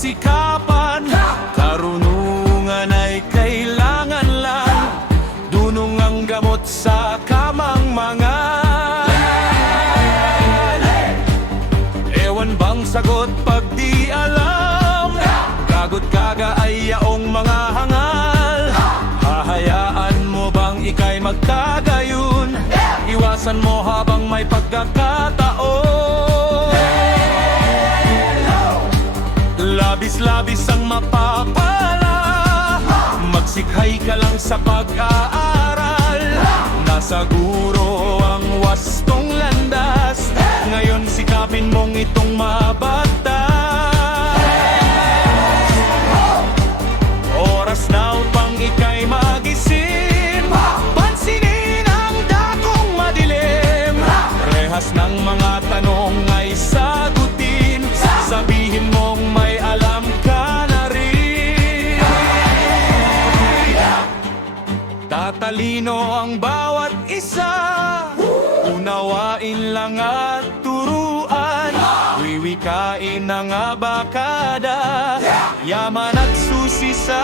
pagsikapan, karunungan ay kailangan lang. Dunong ang gamot sa kamangmangan. Ewan bang sagot pag di alam, gagot kaga ay yaong mga hangal. Hahayaan mo bang ika'y magkagayon? Iwasan mo habang may pagkakataon. Labis-labis ang mapapala, magsikhay ka lang sa pag-aaral. Nasa guro ang wastong landas, ngayon sikapin mong itong mabata. Oras na upang ika'y magising, pansinin ang dakong madilim. Rehas ng mga tanong ay sagutin, sabihin mong may alam ka na rin. Tatalino ang bawat isa, unawain lang at turuan. Wiwikain ang abakada, yaman at susi sa